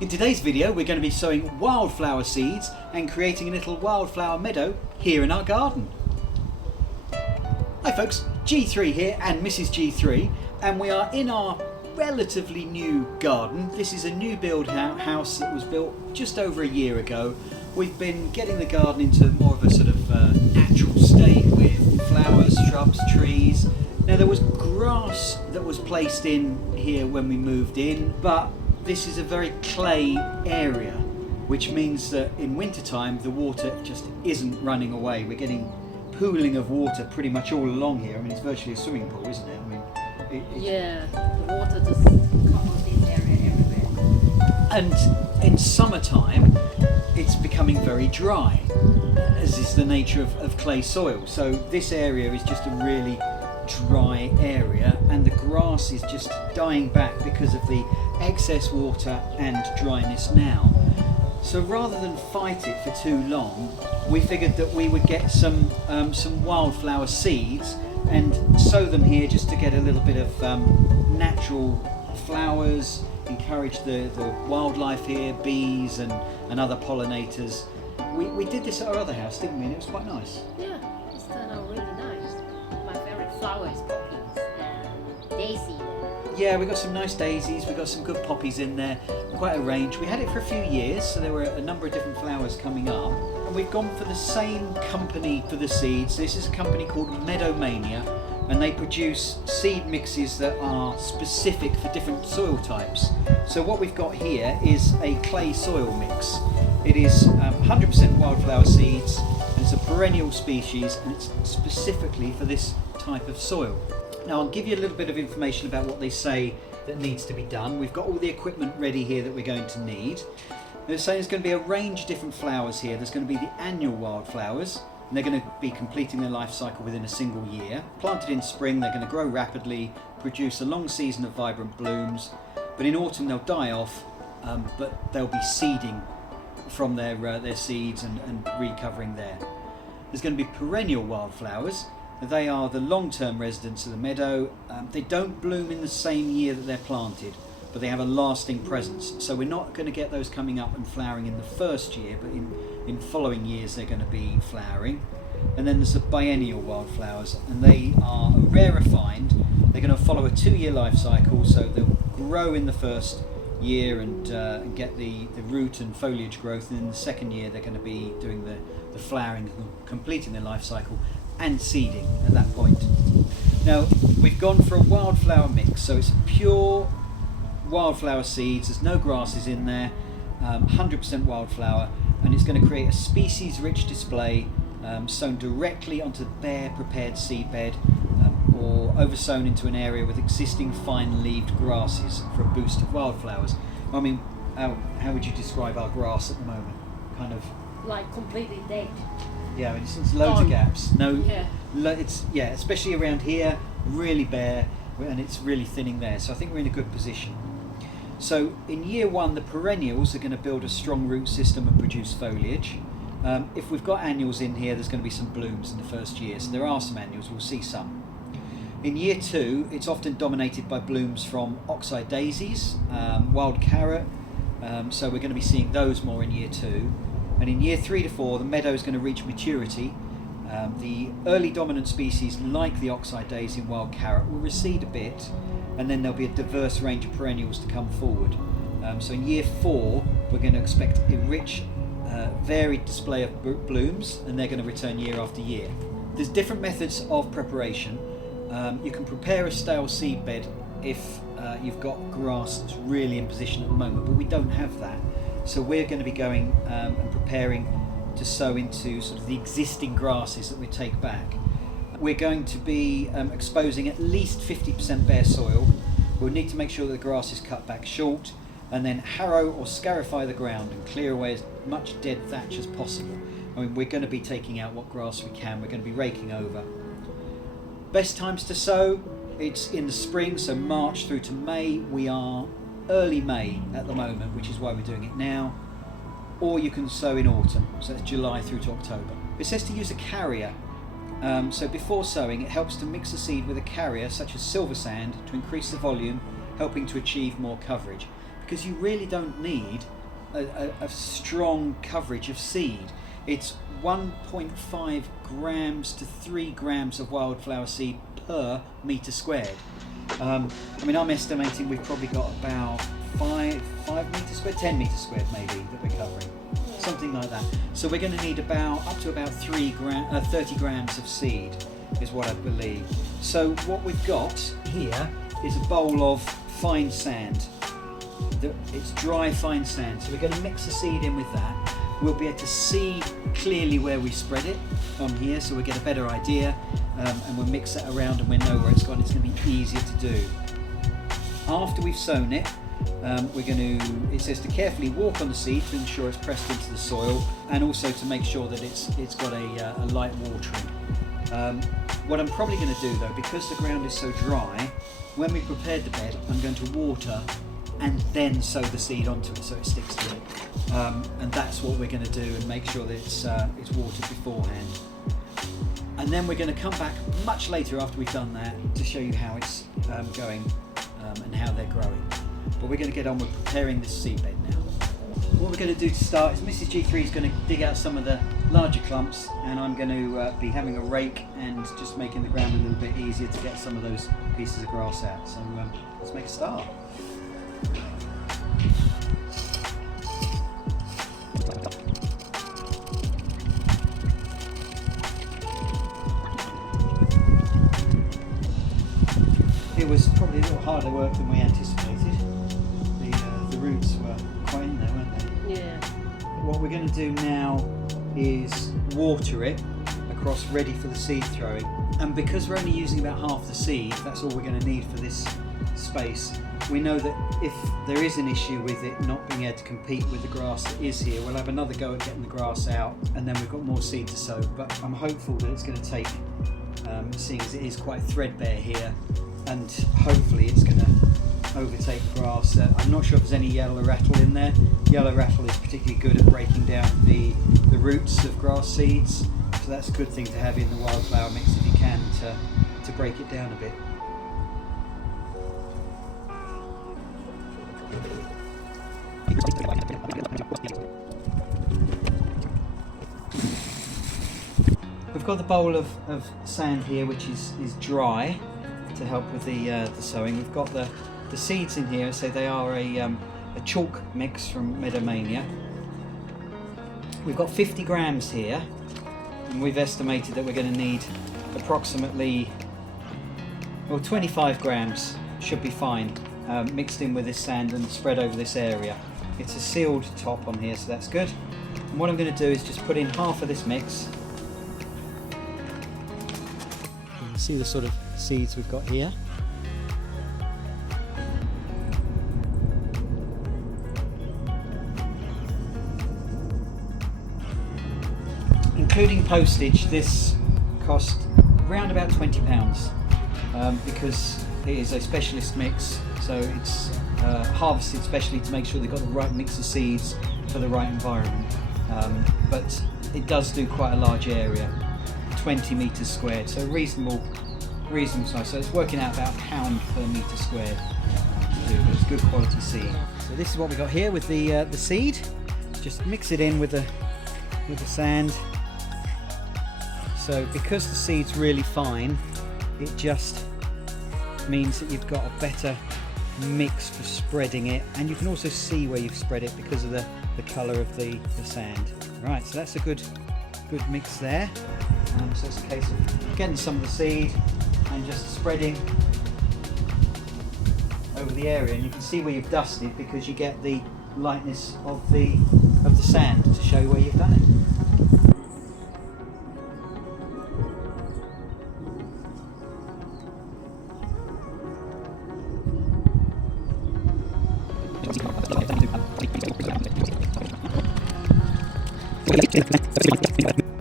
In today's video we're going to be sowing wildflower seeds and creating a little wildflower meadow here in our garden. Hi folks, G3 here and Mrs G3, and we are in our relatively new garden. This is a new build house that was built just over a year ago. We've been getting the garden into more of a sort of natural state with flowers, shrubs, trees. Now there was grass that was placed in here when we moved in, but this is a very clay area, which means that in wintertime the water just isn't running away. We're getting pooling of water pretty much all along here. I mean, it's virtually a swimming pool, isn't it? I mean, yeah, the water just covers this area everywhere. And in summertime, it's becoming very dry, as is the nature of clay soil. So this area is just a really dry area, and the grass is just dying back because of the excess water and dryness now. So rather than fight it for too long, we figured that we would get some wildflower seeds and sow them here just to get a little bit of natural flowers, encourage the wildlife here, bees and other pollinators. We did this at our other house, didn't we? And it was quite nice. Yeah, it's turned out really nice. My favorite flower is poppies and daisy. Yeah, we got some nice daisies, we got some good poppies in there, quite a range. We had it for a few years, so there were a number of different flowers coming up. And we've gone for the same company for the seeds. This is a company called Meadowmania, and they produce seed mixes that are specific for different soil types. So what we've got here is a clay soil mix. It is 100% wildflower seeds, and it's a perennial species, and it's specifically for this type of soil. Now I'll give you a little bit of information about what they say that needs to be done. We've got all the equipment ready here that we're going to need. They're saying there's going to be a range of different flowers here. There's going to be the annual wildflowers, and they're going to be completing their life cycle within a single year. Planted in spring, they're going to grow rapidly, produce a long season of vibrant blooms, but in autumn they'll die off, but they'll be seeding from their seeds and recovering there. There's going to be perennial wildflowers. They are the long-term residents of the meadow. They don't bloom in the same year that they're planted, but they have a lasting presence. So we're not going to get those coming up and flowering in the first year, but in following years they're going to be flowering. And then there's the biennial wildflowers, and they are a rarer find. They're going to follow a 2-year life cycle, so they'll grow in the first year and get the root and foliage growth, and in the second year they're going to be doing the flowering, completing their life cycle and seeding at that point. Now we've gone for a wildflower mix, so it's pure wildflower seeds, there's no grasses in there, 100% wildflower, and it's going to create a species rich display sown directly onto the bare prepared seed bed, or oversown into an area with existing fine leaved grasses for a boost of wildflowers. I mean, how would you describe our grass at the moment? Kind of like completely dead. Yeah, I mean, it's loads of gaps. Yeah. Especially around here, really bare, and it's really thinning there. So I think we're in a good position. So in year one, the perennials are going to build a strong root system and produce foliage. If we've got annuals in here, there's going to be some blooms in the first year. So there are some annuals, we'll see some. In year two, it's often dominated by blooms from oxeye daisies, wild carrot. So we're going to be seeing those more in year two. And in year 3 to 4, the meadow is going to reach maturity. The early dominant species, like the oxeye daisy and wild carrot, will recede a bit, and then there'll be a diverse range of perennials to come forward. So in year 4, we're going to expect a rich, varied display of blooms, and they're going to return year after year. There's different methods of preparation. You can prepare a stale seed bed if you've got grass that's really in position at the moment, but we don't have that. So we're going to be going and preparing to sow into sort of the existing grasses that we take back. We're going to be exposing at least 50% bare soil. We'll need to make sure that the grass is cut back short, and then harrow or scarify the ground and clear away as much dead thatch as possible. I mean, we're going to be taking out what grass we can. We're going to be raking over. Best times to sow, it's in the spring, so March through to May. We are early May at the moment, which is why we're doing it now, or you can sow in autumn, so that's July through to October. It says to use a carrier, so before sowing it helps to mix the seed with a carrier such as silver sand to increase the volume, helping to achieve more coverage. because you really don't need a strong coverage of seed. It's 1.5 grams to 3 grams of wildflower seed per metre squared. I mean, I'm estimating we've probably got about 5 metres squared, 10 metres squared maybe that we're covering, something like that. So we're going to need up to about 30 grams of seed is what I believe. So what we've got here is a bowl of fine sand. It's dry fine sand, so we're going to mix the seed in with that. We'll be able to see clearly where we spread it on here, so we'll get a better idea, and we'll mix that around and we'll know where it's gone. It's going to be easier to do. After we've sown it, it says to carefully walk on the seed to ensure it's pressed into the soil, and also to make sure that it's got a light watering. What I'm probably going to do though, because the ground is so dry, when we prepared the bed, I'm going to water and then sow the seed onto it so it sticks to it. And that's what we're going to do, and make sure that it's watered beforehand. And then we're going to come back much later after we've done that to show you how it's going and how they're growing. But we're going to get on with preparing this seed bed now. What we're going to do to start is Mrs. G3 is going to dig out some of the larger clumps, and I'm going to be having a rake and just making the ground a little bit easier to get some of those pieces of grass out. So let's make a start. It was probably a little harder work than we anticipated. The roots were quite in there, weren't they? Yeah. What we're going to do now is water it across, ready for the seed throwing. And because we're only using about half the seed, that's all we're going to need for this space. We know that if there is an issue with it not being able to compete with the grass that is here, we'll have another go at getting the grass out, and then we've got more seed to sow. But I'm hopeful that it's going to take, seeing as it is quite threadbare here, and hopefully it's going to overtake grass. I'm not sure if there's any yellow rattle in there. Yellow rattle is particularly good at breaking down the roots of grass seeds, so that's a good thing to have in the wildflower mix if you can, to break it down a bit. We've got the bowl of sand here, which is dry, to help with the sowing. We've got the seeds in here, so they are a chalk mix from Meadowmania. We've got 50 grams here, and we've estimated that we're going to need approximately, well, 25 grams should be fine, mixed in with this sand and spread over this area. It's a sealed top on here, so that's good. And what I'm going to do is just put in half of this mix. You can see the sort of seeds we've got here. Including postage, this cost around about £20, because it is a specialist mix, so it's harvested specially to make sure they've got the right mix of seeds for the right environment. But it does do quite a large area, 20 metres squared, so reasonable size. So it's working out about £1 per metre squared to do, but it's good quality seed. So this is what we got here with the seed. Just mix it in with the sand. So because the seed's really fine, it just means that you've got a better mix for spreading it, and you can also see where you've spread it because of the colour of the sand. Right, so that's a good mix there. So it's a case of getting some of the seed and just spreading over the area, and you can see where you've dusted because you get the lightness of the sand to show where you've done it.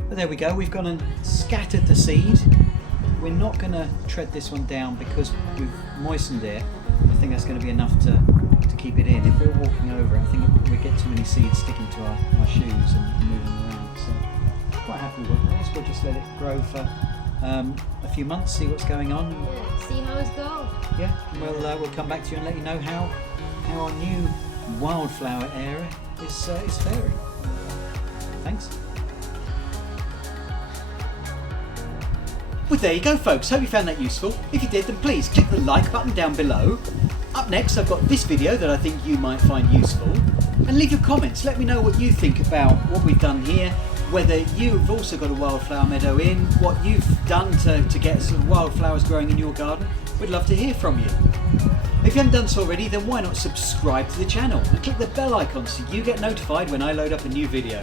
But there we go, we've gone and scattered the seed. We're not going to tread this one down because we've moistened it. I think that's going to be enough to keep it in. If we're walking over, I think we get too many seeds sticking to our shoes and moving around. So quite happy with this. We'll just let it grow for a few months, see what's going on. Yeah, see how it's going. Yeah, we'll come back to you and let you know how our new wildflower area is faring. Thanks. Well, there you go, folks. Hope you found that useful. If you did, then please click the like button down below. Up next, I've got this video that I think you might find useful. And leave your comments. Let me know what you think about what we've done here, whether you've also got a wildflower meadow in, what you've done to get some wildflowers growing in your garden. We'd love to hear from you. If you haven't done so already, then why not subscribe to the channel and click the bell icon so you get notified when I load up a new video.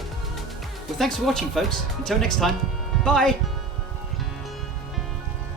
Well, thanks for watching, folks. Until next time, bye!